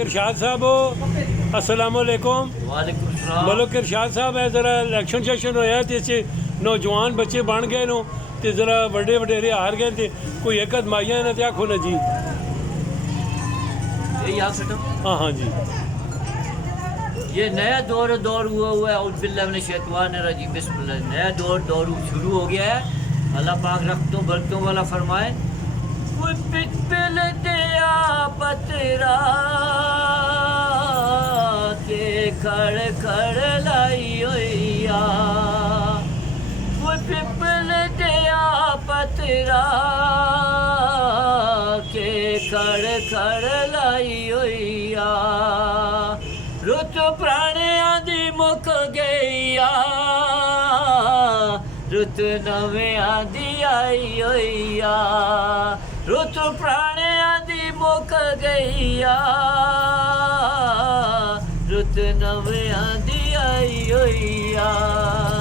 इरशाद साहब हो अस्सलामुअलैकुम। वालेकुम सलाम। मलिक इरशाद साहब है जरा इलेक्शन शैक्शन होया ते इस नौजवान बच्चे बन गए नो ते जरा बड़े वडेरे हार गए थे कोई एक अदमाइया ने ते आखो ना जी। ये याद सटो हाँ हाँ जी। ये नया दौर हुआ है। औज़ुबिल्लाहिमिनश्शैतानिर्रजीम बिस्मिल्लाह। नया दौर शुरू हो गया है। अल्लाह पाक रख्तों बरकतों वाला फरमाए। कोई पिपल दिया पतरा के खड़ खड़ लाई होइया। कोई पिपल दिया पतरा के खड़ खड़ लाई होइया। रुत प्राणियां दी मुक गईया रुत नवियां दी आई होइया। रुत प्राणियां दी मुक गईया रुत नवियां दी आई